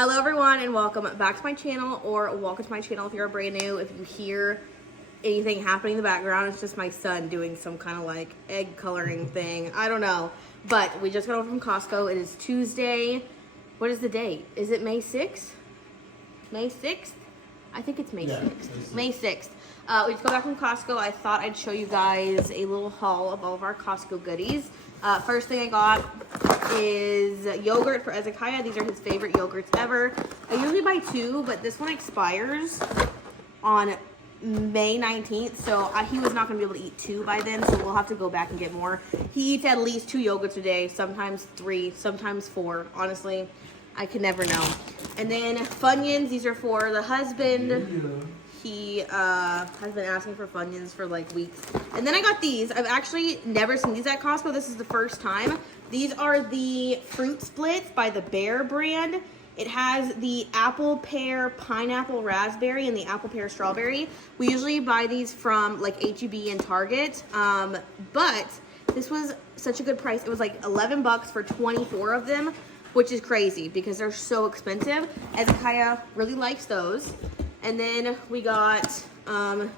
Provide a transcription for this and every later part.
Hello everyone and welcome back to my channel, or welcome to my channel if you're brand new. If you hear anything happening in the background, it's just my son doing some kind of like egg coloring thing. I don't know. But we just got over from Costco. It is Tuesday. What is the date? Is it May 6th? May 6th? I think it's May 6th. May 6th. We just got back from Costco. I thought I'd show you guys a little haul of all of our Costco goodies. First thing I got is yogurt for Ezekiah. These are his favorite yogurts ever. I usually buy two, but this one expires on May 19th, so he was not going to be able to eat two by then, so we'll have to go back and get more. He eats at least 2 yogurts a day, sometimes 3, sometimes 4. Honestly, I can never know. And then Funyuns, these are for the husband. Yeah. He has been asking for Funyuns for like weeks. And then I got these. I've actually never seen these at Costco. This is the first time. These are the fruit splits by the Bear brand. It has the apple, pear, pineapple, raspberry, and the apple, pear, strawberry. We usually buy these from like H-E-B and Target. But this was such a good price. It was like 11 bucks for 24 of them, which is crazy because they're so expensive. Ezekiah really likes those. And then we got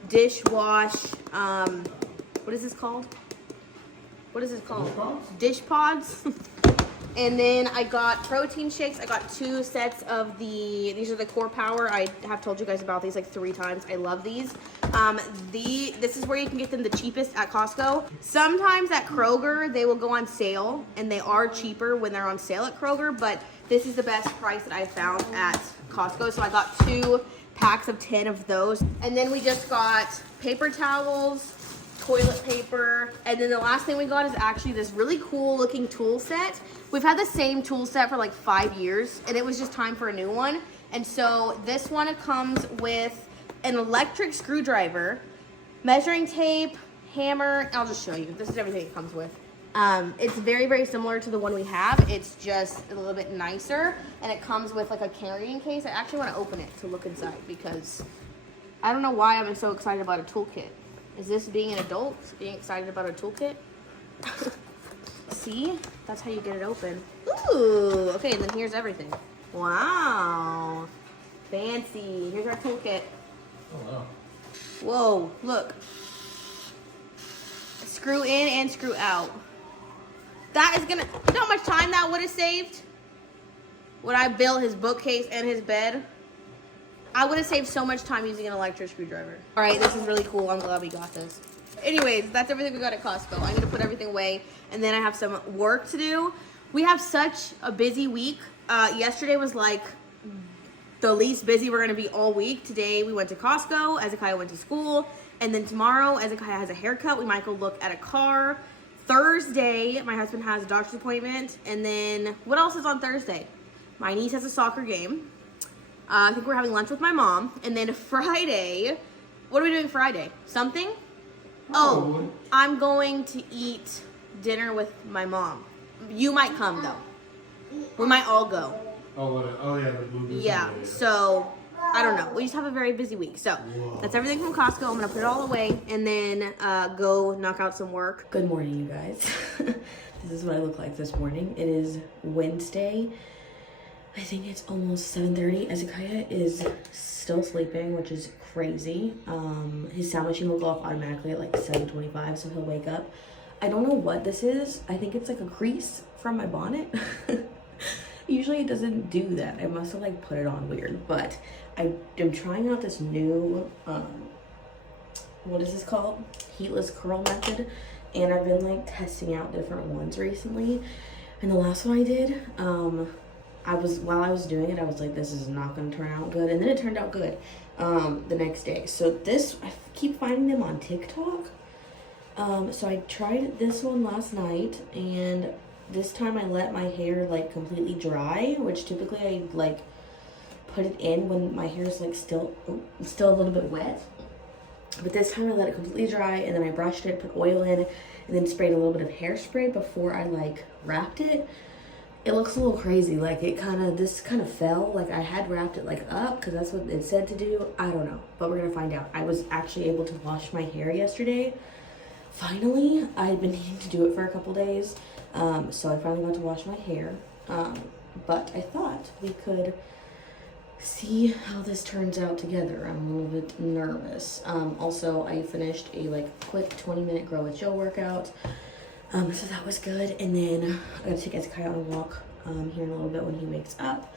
dishwash, what is this called? What is this called? Dish pods. And then I got protein shakes. I got 2 sets of these are the Core Power. I have told you guys about these like 3 times. I love these. This is where you can get them the cheapest at Costco. Sometimes at Kroger, they will go on sale, and they are cheaper when they're on sale at Kroger, but this is the best price that I found at Costco. So I got 2 packs of 10 of those. And then we just got paper towels, toilet paper, and then the last thing we got is actually this really cool looking tool set. We've had the same tool set for like 5 years, and it was just time for a new one. And so this one comes with an electric screwdriver, measuring tape, hammer. I'll just show you. This is everything it comes with. It's very, very similar to the one we have. It's just a little bit nicer, and it comes with like a carrying case. I actually want to open it to look inside because I don't know why I'm so excited about a toolkit. Is this being an adult, being excited about a toolkit? See? That's how you get it open. Ooh, okay, and then here's everything. Wow. Fancy. Here's our toolkit. Oh, wow. Whoa, look. Screw in and screw out. That is gonna, you know how much time that would have saved? When I built his bookcase and his bed? I would have saved so much time using an electric screwdriver. All right, this is really cool. I'm glad we got this. Anyways, that's everything we got at Costco. I need to put everything away, and then I have some work to do. We have such a busy week. Yesterday was like the least busy we're gonna be all week. Today we went to Costco, Ezekiah went to school, and then tomorrow Ezekiah has a haircut. We might go look at a car. Thursday, my husband has a doctor's appointment, and then what else is on Thursday? My niece has a soccer game. I think we're having lunch with my mom. And then Friday, what are we doing Friday? Something? Oh, I'm going to eat dinner with my mom. You might come though. We might all go. Oh yeah, the movies. Yeah, so I don't know. We just have a very busy week. So that's everything from Costco. I'm gonna put it all away and then go knock out some work. Good morning, you guys. This is what I look like this morning. It is Wednesday. I think it's almost 7:30. Ezekiah is still sleeping, which is crazy. His sound machine will go off automatically at like 7:25, so he'll wake up. I don't know what this is. I think it's like a crease from my bonnet. Usually it doesn't do that. I must have like put it on weird, but I am trying out this new, what is this called? Heatless curl method. And I've been like testing out different ones recently. And the last one I did, while I was doing it, I was like, this is not going to turn out good. And then it turned out good the next day. So this, I keep finding them on TikTok. So I tried this one last night, and this time I let my hair like completely dry, which typically I like put it in when my hair is like still a little bit wet. But this time I let it completely dry, and then I brushed it, put oil in, and then sprayed a little bit of hairspray before I like wrapped it. It looks a little crazy, like this kind of fell, like I had wrapped it like up because that's what it said to do. I don't know, but we're gonna find out. I was actually able to wash my hair yesterday. Finally, I'd been needing to do it for a couple days, so I finally got to wash my hair. But I thought we could see how this turns out together. I'm a little bit nervous. Also, I finished a like quick 20-minute Grow with Joe workout. So that was good. And then I gotta take Ezekiah on a walk here in a little bit when he wakes up.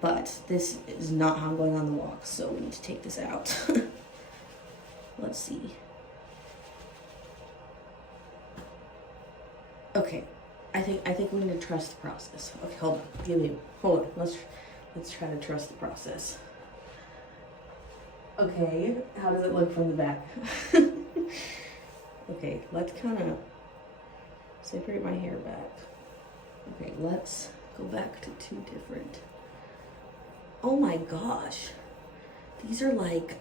But this is not how I'm going on the walk, so we need to take this out. Let's see. Okay, I think we need to trust the process. Okay, hold on. Hold on. Let's try to trust the process. Okay, how does it look from the back? Okay, let's kind of separate my hair back. Okay, let's go back to two different. Oh my gosh. These are like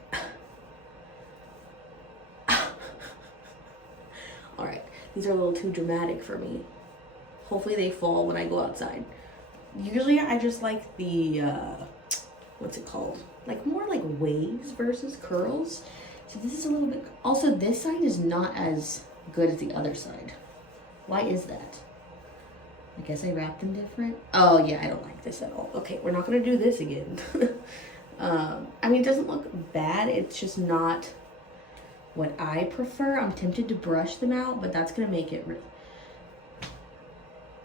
all right, these are a little too dramatic for me. Hopefully they fall when I go outside. Usually I just like the what's it called? Like more like waves versus curls. So this is a little bit, also this side is not as good as the other side. Why is that? I guess I wrapped them different. Oh yeah, I don't like this at all. Okay, we're not gonna do this again. I mean, it doesn't look bad. It's just not what I prefer. I'm tempted to brush them out, but that's gonna make it really.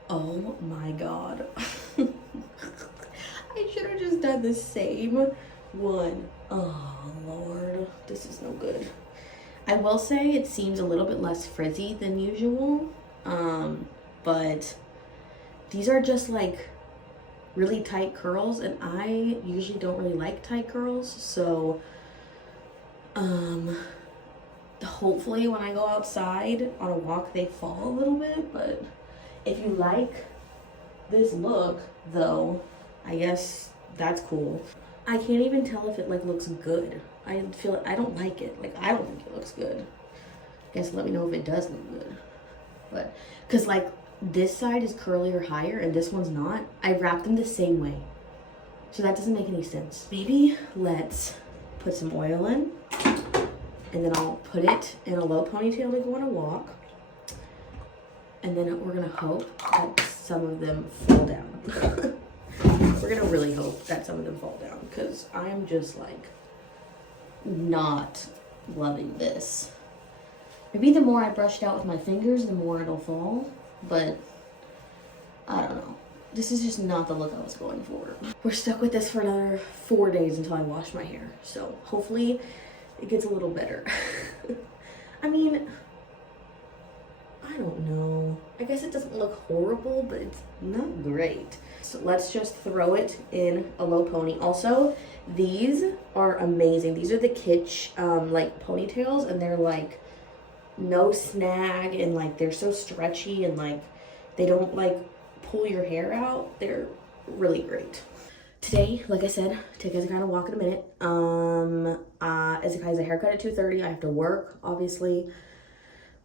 Oh my God. I should have just done the same one. Oh Lord, this is no good. I will say it seems a little bit less frizzy than usual, but these are just like really tight curls, and I usually don't really like tight curls, so hopefully when I go outside on a walk they fall a little bit. But if you like this look though, I guess that's cool. I can't even tell if it like looks good. I don't like it. Like, I don't think it looks good. I guess let me know if it does look good. But because like this side is curly or higher and this one's not, I wrapped them the same way, so that doesn't make any sense. Maybe let's put some oil in, and then I'll put it in a low ponytail to go on a walk, and then we're gonna hope that some of them fall down. We're gonna really hope that some of them fall down, because I am just like not loving this. Maybe the more I brush it out with my fingers, the more it'll fall, but I don't know. This is just not the look I was going for. We're stuck with this for another 4 days until I wash my hair, so hopefully it gets a little better. I mean, I don't know. I guess it doesn't look horrible, but it's not great. So let's just throw it in a low pony. Also, these are amazing. These are the Kitsch like ponytails, and they're like no snag, and like they're so stretchy, and like they don't like pull your hair out. They're really great. Today, like I said, take Ezekiah on a walk in a minute. Ezekiah has a haircut at 2:30. I have to work, obviously.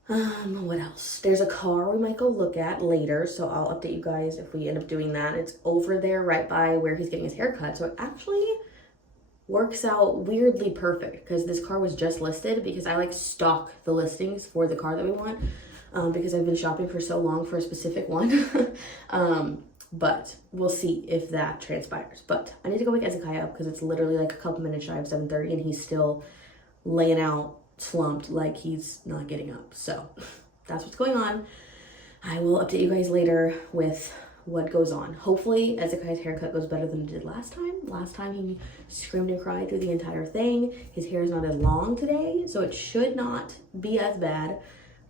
What else? There's a car we might go look at later, so I'll update you guys if we end up doing that. It's over there right by where he's getting his haircut, so it actually works out weirdly perfect, because this car was just listed, because I like stalk the listings for the car that we want, because I've been shopping for so long for a specific one. But we'll see if that transpires. But I need to go wake Ezekiah up, because it's literally like a couple minutes shy of 7:30, and he's still laying out slumped like he's not getting up. So that's what's going on. I will update you guys later with what goes on. Hopefully Ezekiah's haircut goes better than it did last time. Last time he screamed and cried through the entire thing. His hair is not as long today, so it should not be as bad,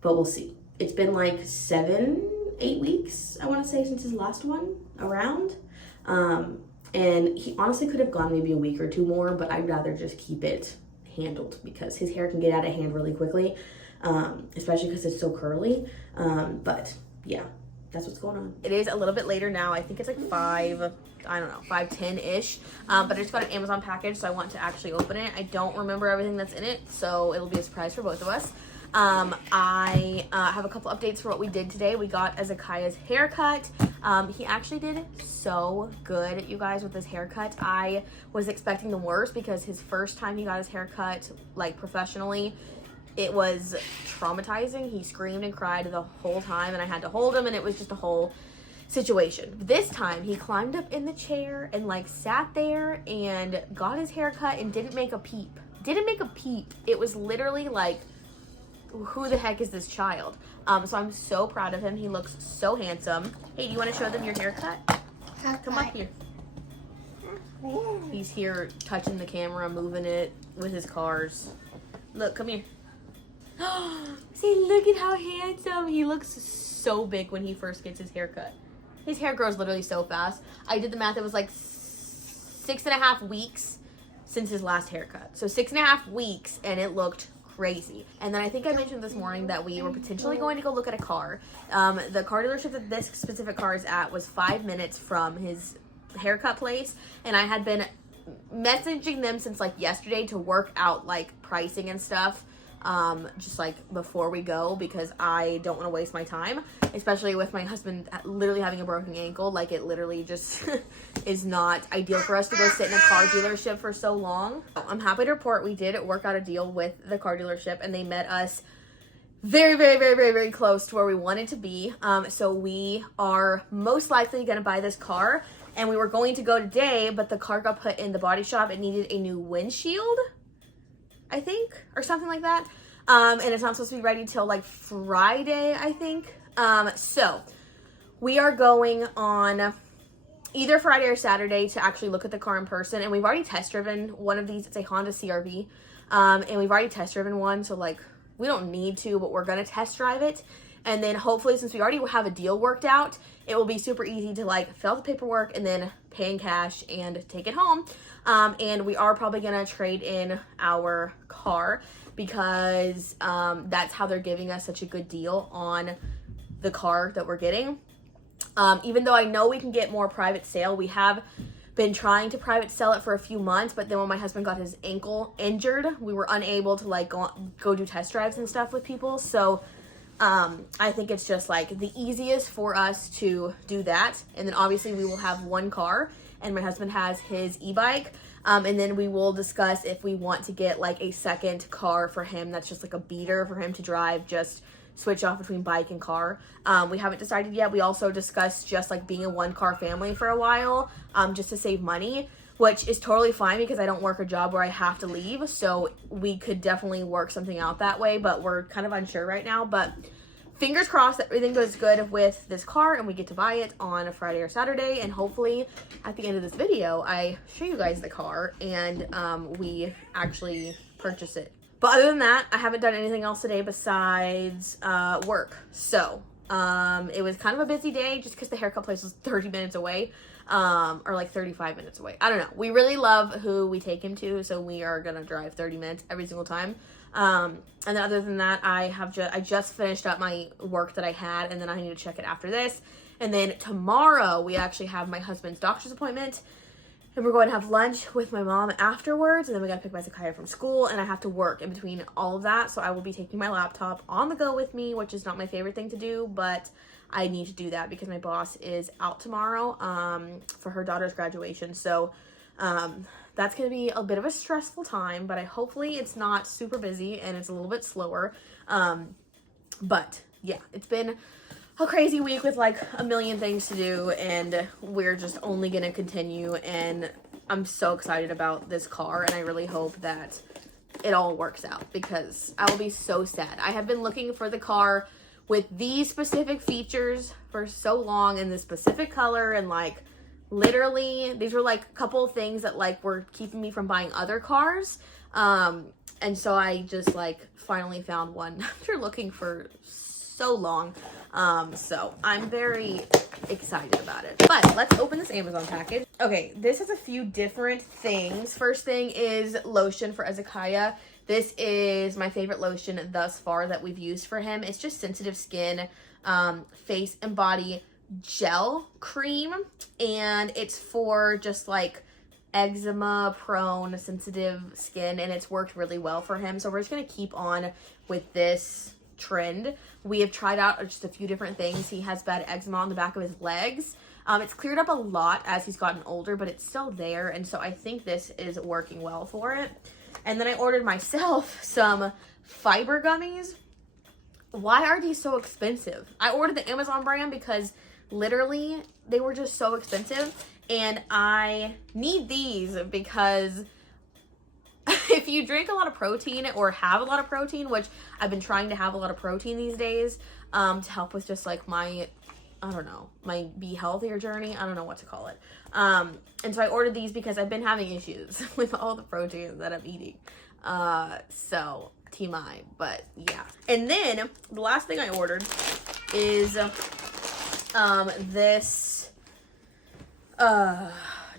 but we'll see. It's been like 7-8 weeks, I want to say, since his last one around. And he honestly could have gone maybe a week or two more, but I'd rather just keep it handled, because his hair can get out of hand really quickly, especially because it's so curly. But yeah, that's what's going on. It is a little bit later now. I think it's like 5:10-ish. But I just got an Amazon package, so I want to actually open it. I don't remember everything that's in it, so it'll be a surprise for both of us. I have a couple updates for what we did today. We got Ezekiah's haircut. He actually did so good, you guys, with his haircut. I was expecting the worst, because his first time he got his haircut, like professionally, it was traumatizing. He screamed and cried the whole time, and I had to hold him, and it was just a whole situation. This time he climbed up in the chair and like sat there and got his hair cut and didn't make a peep. Didn't make a peep. It was literally like, who the heck is this child? So I'm so proud of him. He looks so handsome. Hey, do you want to show them your haircut? Come up here. He's here touching the camera, moving it with his cars. Look, come here. See, look at how handsome. He looks so big when he first gets his haircut. His hair grows literally so fast. I did the math. It was like 6.5 weeks since his last haircut. So 6.5 weeks, and it looked crazy. And then I think I mentioned this morning that we were potentially going to go look at a car. The car dealership that this specific car is at was 5 minutes from his haircut place, and I had been messaging them since like yesterday to work out like pricing and stuff, just like before we go, because I don't want to waste my time, especially with my husband literally having a broken ankle. Like, it literally just is not ideal for us to go sit in a car dealership for so long. I'm happy to report we did work out a deal with the car dealership, and they met us very, very, very, very, very close to where we wanted to be. So we are most likely going to buy this car, and we were going to go today, but the car got put in the body shop. It needed a new windshield, I think, or something like that. And it's not supposed to be ready till like Friday, I think. So we are going on either Friday or Saturday to actually look at the car in person. And we've already test driven one of these. It's a Honda CRV. And we've already test driven one. So like, we don't need to, but we're going to test drive it. And then hopefully, since we already have a deal worked out, it will be super easy to like fill out the paperwork and then pay in cash and take it home. And we are probably going to trade in our car, because that's how they're giving us such a good deal on the car that we're getting. Even though I know we can get more private sale, we have been trying to private sell it for a few months, but then when my husband got his ankle injured, we were unable to like go do test drives and stuff with people. So I think it's just like the easiest for us to do that. And then obviously we will have one car, and my husband has his e-bike. And then we will discuss if we want to get like a second car for him that's just like a beater for him to drive, just switch off between bike and car. We haven't decided yet. We also discussed just like being a one car family for a while, just to save money, which is totally fine because I don't work a job where I have to leave. So we could definitely work something out that way, but we're kind of unsure right now. But fingers crossed that everything goes good with this car and we get to buy it on a Friday or Saturday. And hopefully at the end of this video, I show you guys the car and we actually purchase it. But other than that, I haven't done anything else today besides work. So it was kind of a busy day just because the haircut place was 30 minutes away. Or like 35 minutes away. I don't know. We really love who we take him to, so we are gonna drive 30 minutes every single time. And then other than that, I just finished up my work that I had, and then I need to check it after this. And then tomorrow we actually have my husband's doctor's appointment, and we're going to have lunch with my mom afterwards, and then we gotta pick my Zakaya from school, and I have to work in between all of that. So I will be taking my laptop on the go with me, which is not my favorite thing to do, but I need to do that because my boss is out tomorrow for her daughter's graduation. So that's going to be a bit of a stressful time, but hopefully it's not super busy and it's a little bit slower. But yeah, it's been a crazy week with like a million things to do, and we're just only going to continue. And I'm so excited about this car, and I really hope that it all works out because I will be so sad. I have been looking for the car with these specific features for so long in this specific color, and like literally these were like a couple of things that like were keeping me from buying other cars. And so I just like finally found one after looking for so long. So I'm very excited about it. But let's open this Amazon package. Okay, this has a few different things. First thing is lotion for Ezekiah. This is my favorite lotion thus far that we've used for him. It's just sensitive skin, face and body gel cream, and it's for just like eczema prone sensitive skin, and it's worked really well for him. So we're just gonna keep on with this trend. We have tried out just a few different things. He has bad eczema on the back of his legs. It's cleared up a lot as he's gotten older, but it's still there, and so I think this is working well for it. And then I ordered myself some fiber gummies. Why are these so expensive? I ordered the Amazon brand because literally, they were just so expensive. And I need these because if you drink a lot of protein or have a lot of protein, which I've been trying to have a lot of protein these days, to help with just like my, I don't know, my be healthier journey. I don't know what to call it. And so I ordered these because I've been having issues with all the protein that I'm eating. So TMI, but yeah. And then the last thing I ordered is, this,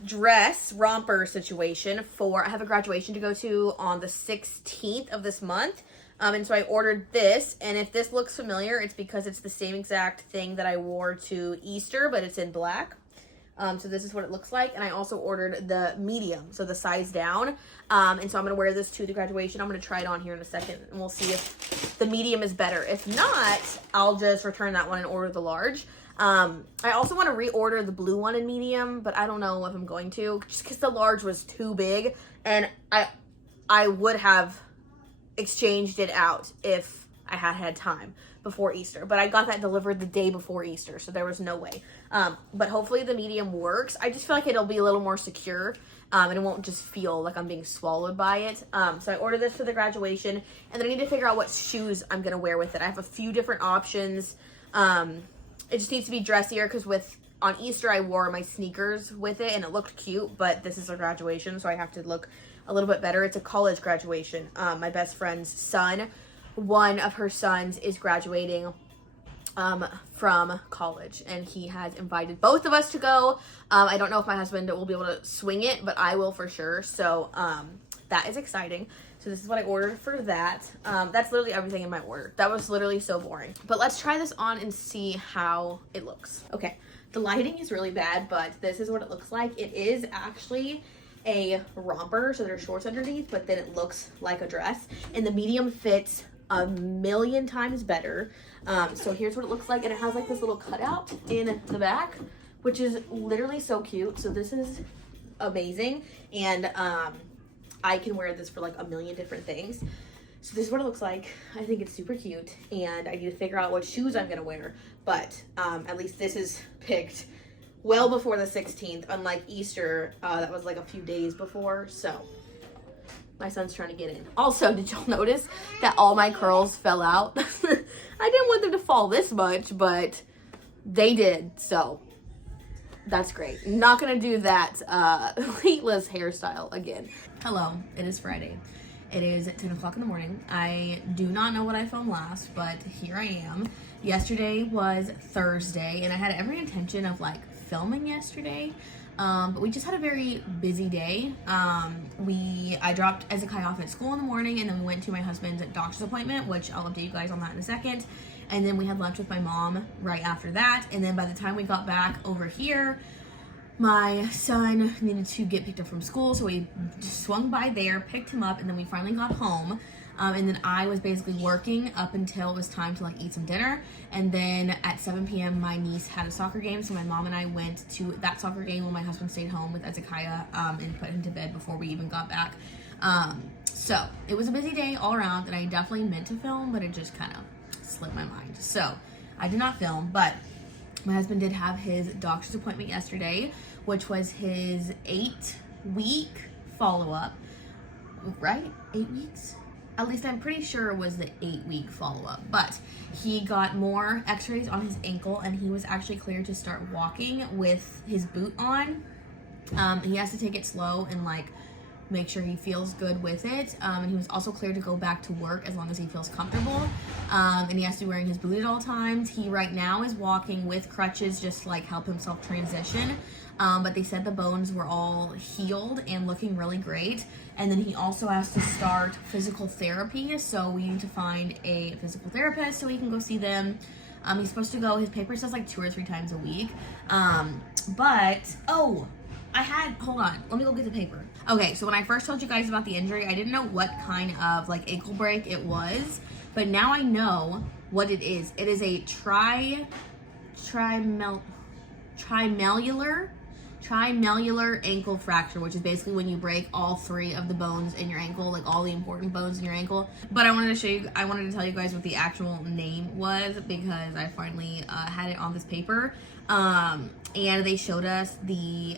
dress romper situation for, I have a graduation to go to on the 16th of this month. And so I ordered this, and if this looks familiar, it's because it's the same exact thing that I wore to Easter, but it's in black. So this is what it looks like. And I also ordered the medium, so the size down. And so I'm going to wear this to the graduation. I'm going to try it on here in a second, and we'll see if the medium is better. If not, I'll just return that one and order the large. I also want to reorder the blue one in medium, but I don't know if I'm going to, just because the large was too big, and I would have exchanged it out if I had time before Easter, but I got that delivered the day before Easter, so there was no way. But hopefully the medium works. I just feel like it'll be a little more secure, and it won't just feel like I'm being swallowed by it. So I ordered this for the graduation, and then I need to figure out what shoes I'm gonna wear with it. I have a few different options. It just needs to be dressier, because on Easter I wore my sneakers with it and it looked cute, but this is a graduation, so I have to look a little bit better. It's a college graduation. My best friend's son, one of her sons is graduating from college, and he has invited both of us to go. I don't know if my husband will be able to swing it, but I will for sure. So that is exciting. So this is what I ordered for that. That's literally everything in my order. That was literally so boring. But let's try this on and see how it looks. Okay, the lighting is really bad, but this is what it looks like. It is actually a romper, so there's shorts underneath, but then it looks like a dress. And the medium fits a million times better. So here's what it looks like, and it has like this little cutout in the back, which is literally so cute. So this is amazing, and I can wear this for like a million different things. So this is what it looks like. I think it's super cute, and I need to figure out what shoes I'm gonna wear, but at least this is picked well before the 16th, unlike Easter, that was like a few days before. So my son's trying to get in. Also, did y'all notice that all my curls fell out? I didn't want them to fall this much, but they did, so that's great. Not gonna do that heatless hairstyle again. Hello, it is Friday. It is 10 o'clock in the morning. I do not know what I filmed last, but here I am. Yesterday was Thursday, and I had every intention of like filming yesterday, but we just had a very busy day. I dropped Ezekiah off at school in the morning, and then we went to my husband's doctor's appointment, which I'll update you guys on that in a second. And then we had lunch with my mom right after that. And then by the time we got back over here, my son needed to get picked up from school, so we swung by there, picked him up, and then we finally got home. And then I was basically working up until it was time to like eat some dinner. And then at 7 p.m. my niece had a soccer game, so my mom and I went to that soccer game while my husband stayed home with Ezekiah, and put him to bed before we even got back. So it was a busy day all around, and I definitely meant to film, but it just kind of slipped my mind. So I did not film, but my husband did have his doctor's appointment yesterday, which was his 8-week follow-up, right? 8 weeks? At least I'm pretty sure it was the 8-week follow-up, but he got more x-rays on his ankle, and he was actually cleared to start walking with his boot on. He has to take it slow and like make sure he feels good with it. And he was also cleared to go back to work as long as he feels comfortable. And he has to be wearing his boot at all times. He right now is walking with crutches just to like help himself transition. But they said the bones were all healed and looking really great. And then he also has to start physical therapy. So we need to find a physical therapist so we can go see them. He's supposed to go, his paper says like 2 or 3 times a week. Hold on, let me go get the paper. Okay, so when I first told you guys about the injury, I didn't know what kind of like ankle break it was, but now I know what it is. It is a trimedular trimellular ankle fracture, which is basically when you break all 3 of the bones in your ankle, like all the important bones in your ankle. But I wanted to tell you guys what the actual name was because I finally had it on this paper. And they showed us the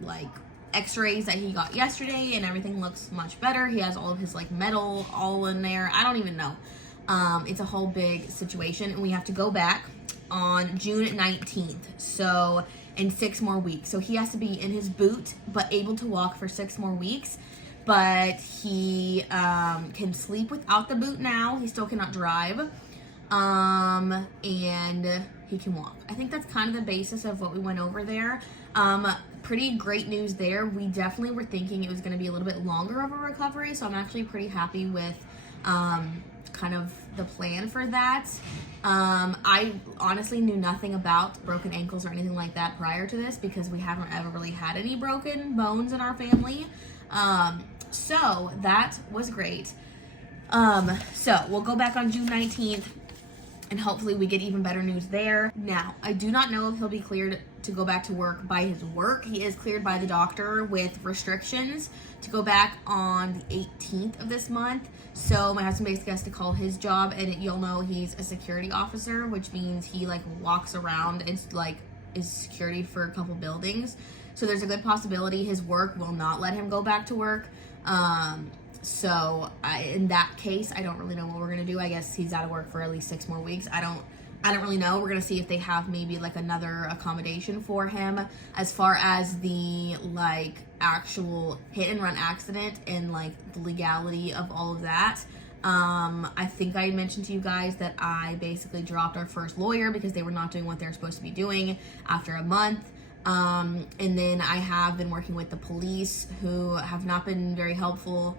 like x-rays that he got yesterday, and everything looks much better. He has all of his like metal all in there. I don't even know. It's a whole big situation, and we have to go back on June 19th. So in 6 more weeks. So he has to be in his boot, but able to walk for 6 more weeks. But he can sleep without the boot now. He still cannot drive. And he can walk. I think that's kind of the basis of what we went over there. Pretty great news there. We definitely were thinking it was going to be a little bit longer of a recovery. So I'm actually pretty happy with kind of the plan for that. I honestly knew nothing about broken ankles or anything like that prior to this because we haven't ever really had any broken bones in our family. So that was great. So we'll go back on June 19th and hopefully we get even better news there. Now, I do not know if he'll be cleared to go back to work by his work. He is cleared by the doctor with restrictions to go back on the 18th of this month. So my husband basically has to call his job, and you'll know he's a security officer, which means he like walks around and like is security for a couple buildings. So there's a good possibility his work will not let him go back to work. So in that case, I don't really know what we're gonna do. I guess he's out of work for at least 6 more weeks. I don't really know. We're gonna see if they have maybe like another accommodation for him as far as the like actual hit and run accident and like the legality of all of that. I think I mentioned to you guys that I basically dropped our first lawyer because they were not doing what they're supposed to be doing after a month. And then I have been working with the police who have not been very helpful.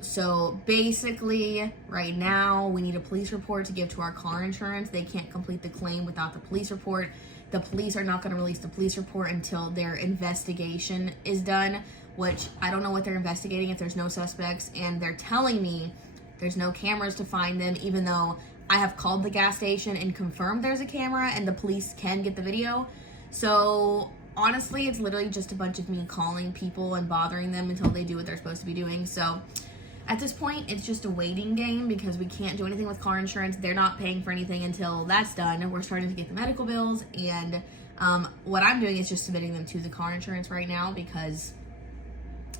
So basically right now we need a police report to give to our car insurance. They can't complete the claim without the police report. The police are not going to release the police report until their investigation is done, which I don't know what they're investigating if there's no suspects, and they're telling me there's no cameras to find them, even though I have called the gas station and confirmed there's a camera and the police can get the video. So honestly, it's literally just a bunch of me calling people and bothering them until they do what they're supposed to be doing. So at this point, it's just a waiting game because we can't do anything with car insurance. They're not paying for anything until that's done. We're starting to get the medical bills, and what I'm doing is just submitting them to the car insurance right now because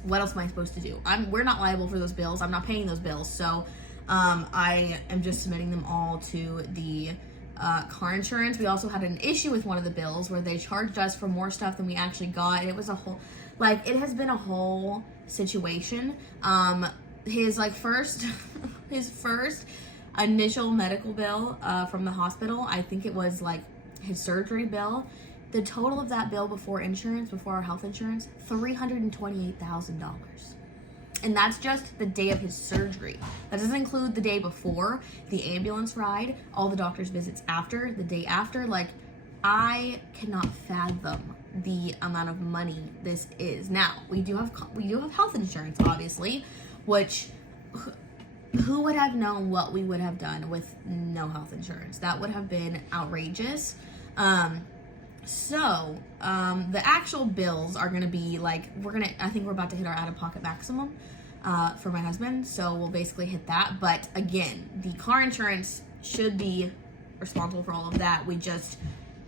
what else am I supposed to do? We're not liable for those bills. I'm not paying those bills. So I am just submitting them all to the car insurance. We also had an issue with one of the bills where they charged us for more stuff than we actually got. It was a whole, like, it has been a whole situation. His first initial medical bill from the hospital, I think it was like his surgery bill. The total of that bill before insurance, before our health insurance, $328,000. And that's just the day of his surgery. That doesn't include the day before, the ambulance ride, all the doctor's visits after, the day after. Like, I cannot fathom the amount of money this is. Now, we do have health insurance, obviously, which who would have known what we would have done with no health insurance? That would have been outrageous. So the actual bills are gonna be like, I think we're about to hit our out-of-pocket maximum for my husband, so we'll basically hit that. But again, the car insurance should be responsible for all of that.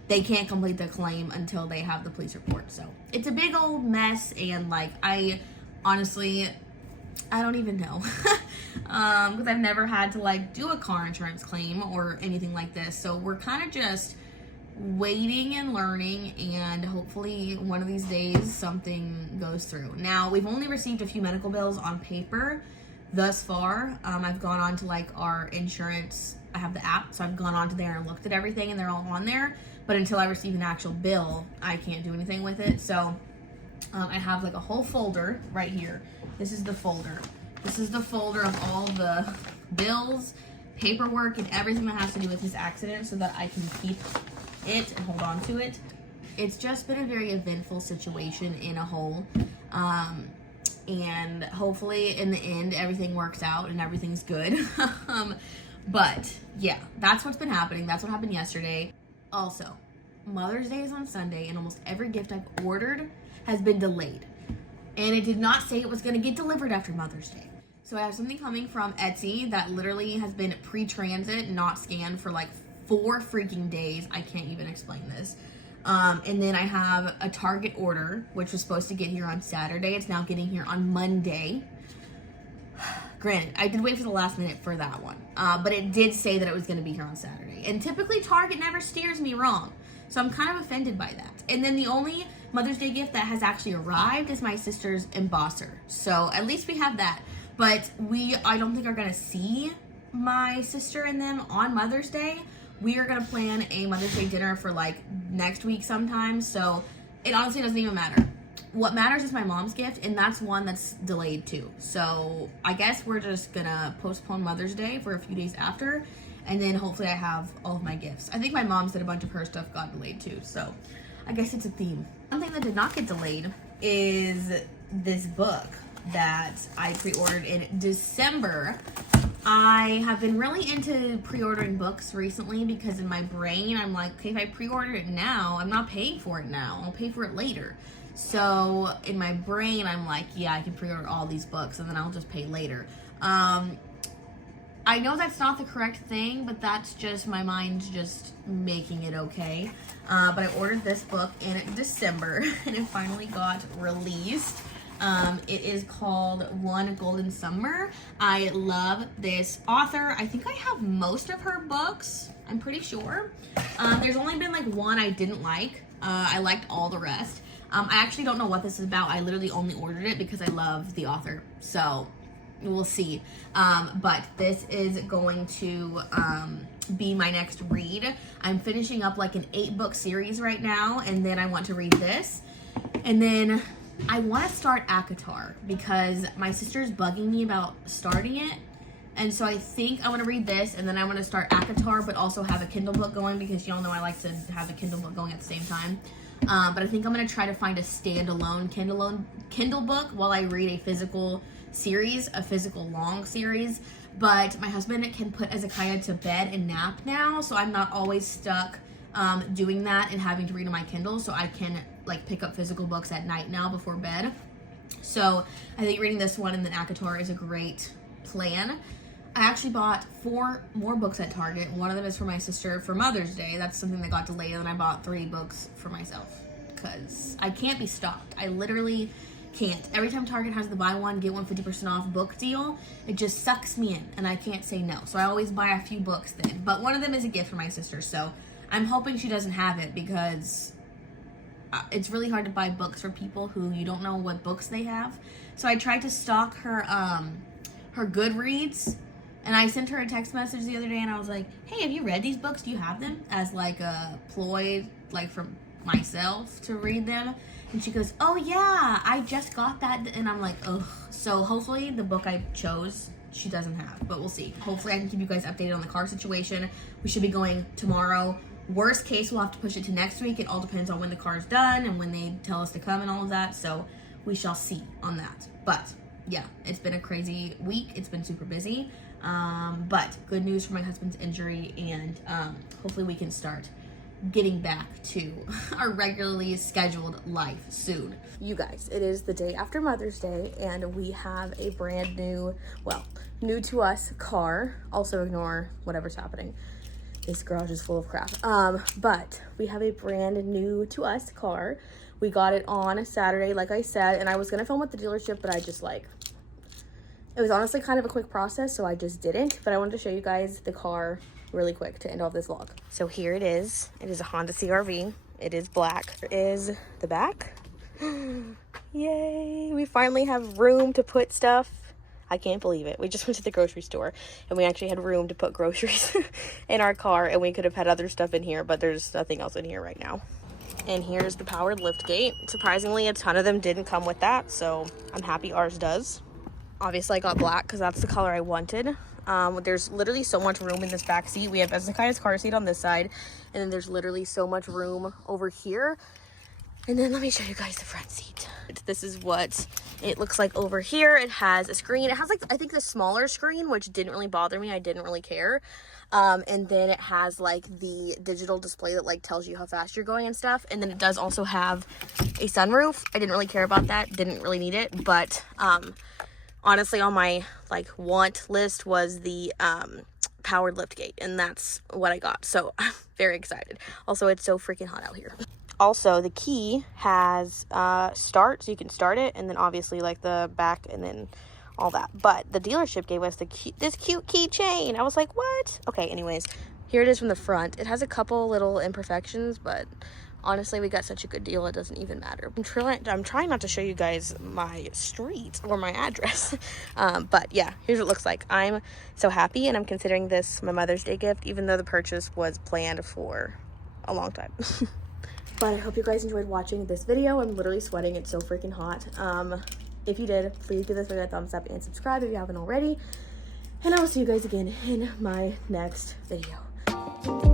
They can't complete the claim until they have the police report. So it's a big old mess, and like, I honestly, I don't even know because I've never had to like do a car insurance claim or anything like this. So we're kind of just waiting and learning, and hopefully one of these days something goes through. Now, we've only received a few medical bills on paper thus far. I've gone on to like our insurance, I have the app, so I've gone on to there and looked at everything, and they're all on there. But until I receive an actual bill, I can't do anything with it. So I have like a whole folder right here. This is the folder. This is the folder of all the bills, paperwork, and everything that has to do with his accident so that I can keep it and hold on to it. It's just been a very eventful situation in a whole. And hopefully in the end, everything works out and everything's good. But yeah, that's what's been happening. That's what happened yesterday. Also, Mother's Day is on Sunday, and almost every gift I've ordered has been delayed. And it did not say it was going to get delivered after Mother's Day. So I have something coming from Etsy that literally has been pre-transit, not scanned, for like 4 freaking days. I can't even explain this. And then I have a Target order, which was supposed to get here on Saturday. It's now getting here on Monday. Granted, I did wait for the last minute for that one. But it did say that it was going to be here on Saturday. And typically Target never steers me wrong. So I'm kind of offended by that. And then the only Mother's Day gift that has actually arrived is my sister's embosser. So at least we have that. But I don't think are going to see my sister and them on Mother's Day. We are going to plan a Mother's Day dinner for like next week sometime. So it honestly doesn't even matter. What matters is my mom's gift, and that's one that's delayed too. So I guess we're just going to postpone Mother's Day for a few days after. And then hopefully I have all of my gifts. I think my mom's did a bunch of her stuff got delayed too. So I guess it's a theme. One thing that did not get delayed is this book that I pre-ordered in December. I have been really into pre-ordering books recently because in my brain I'm like, okay, if I pre-order it now, I'm not paying for it now. I'll pay for it later. So in my brain I'm like, yeah, I can pre-order all these books and then I'll just pay later. I know that's not the correct thing, but that's just my mind just making it okay. But I ordered this book in December and it finally got released. It is called One Golden Summer. I love this author. I think I have most of her books. I'm pretty sure. There's only been like one I didn't like. I liked all the rest. I actually don't know what this is about. I literally only ordered it because I love the author. So we'll see. But this is going to be my next read. I'm finishing up like an 8-book series right now, and then I want to read this. And then I want to start ACOTAR because my sister's bugging me about starting it. And so I think I want to read this, and then I want to start ACOTAR, but also have a Kindle book going because y'all know I like to have a Kindle book going at the same time. But I think I'm going to try to find a standalone Kindle book while I read a physical series, a physical long series. But my husband can put Ezekiah to bed and nap now, so I'm not always stuck doing that and having to read on my Kindle, so I can like pick up physical books at night now before bed. So I think reading this one and then ACOTAR is a great plan. I actually bought 4 more books at Target. One of them is for my sister for Mother's Day. That's something that got delayed, and I bought 3 books for myself because I can't be stopped. I literally can't. Every time Target has the buy one get one 50% off book deal, it just sucks me in and I can't say no. So I always buy a few books then. But one of them is a gift for my sister, so I'm hoping she doesn't have it because it's really hard to buy books for people who you don't know what books they have. So I tried to stalk her Goodreads, and I sent her a text message the other day and I was like, hey, have you read these books? Do you have them? As like a ploy, like for myself to read them. And she goes, oh yeah, I just got that. And I'm like, ugh. So hopefully the book I chose, she doesn't have, but we'll see. Hopefully I can keep you guys updated on the car situation. We should be going tomorrow. Worst case, we'll have to push it to next week. It all depends on when the car is done and when they tell us to come and all of that. So we shall see on that. But yeah, it's been a crazy week. It's been super busy. But good news for my husband's injury, and hopefully we can start getting back to our regularly scheduled life soon. You guys, it is the day after Mother's Day, and we have a brand new, well, new to us car. Also ignore whatever's happening. This garage is full of crap. But we have a brand new to us car. We got it on Saturday, like I said, and I was gonna film at the dealership, but I just it was honestly kind of a quick process, so I just didn't. But I wanted to show you guys the car really quick to end off this vlog. So here it is. It is a Honda CR-V. It is black. Here is the back. Yay! We finally have room to put stuff. I can't believe it. We just went to the grocery store and we actually had room to put groceries in our car, and we could have had other stuff in here, but there's nothing else in here right now. And here's the powered lift gate. Surprisingly, a ton of them didn't come with that, so I'm happy ours does. Obviously, I got black because that's the color I wanted. There's literally so much room in this back seat. We have Ezekiah's car seat on this side, and then there's literally so much room over here. And then let me show you guys the front seat. This is what it looks like over here. It has a screen. It has like, I think the smaller screen, which didn't really bother me. I didn't really care. And then it has like the digital display that like tells you how fast you're going and stuff. And then it does also have a sunroof. I didn't really care about that. Didn't really need it. But honestly, on my like want list was the powered liftgate. And that's what I got. So I'm very excited. Also, it's so freaking hot out here. Also, the key has start, so you can start it, and then obviously like the back and then all that. But the dealership gave us this cute keychain. I was like, what? Okay, anyways, here it is from the front. It has a couple little imperfections, but honestly, we got such a good deal, it doesn't even matter. I'm trying not to show you guys my street or my address. But yeah, here's what it looks like. I'm so happy, and I'm considering this my Mother's Day gift, even though the purchase was planned for a long time. But I hope you guys enjoyed watching this video. I'm literally sweating. It's so freaking hot. If you did, please give this video a thumbs up and subscribe if you haven't already. And I will see you guys again in my next video.